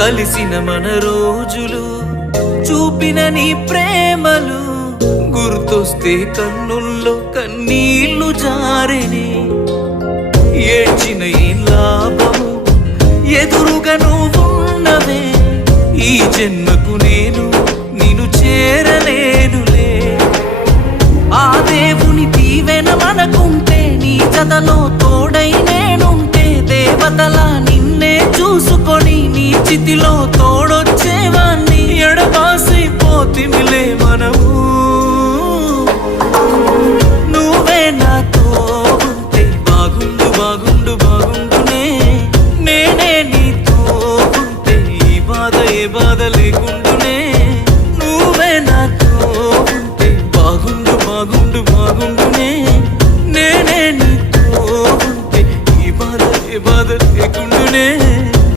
కలిసిన మన రోజులు చూపిన నీ ప్రేమలు గుర్తొస్తే కన్నుల్లో కన్నీళ్లు జారెనే. ఏడ్చిన ఈ లాభము ఎదురుగా నువ్వున్నవే, ఈ జన్మకు నేను నిన్ను చేరలేనులే. ఆ దేవుని దీవెన మనకుంటే, నీ జతలో తోడై నేనుంటే, దేవతలా నిన్నే చూసుకొని నీ చితిలో తోడ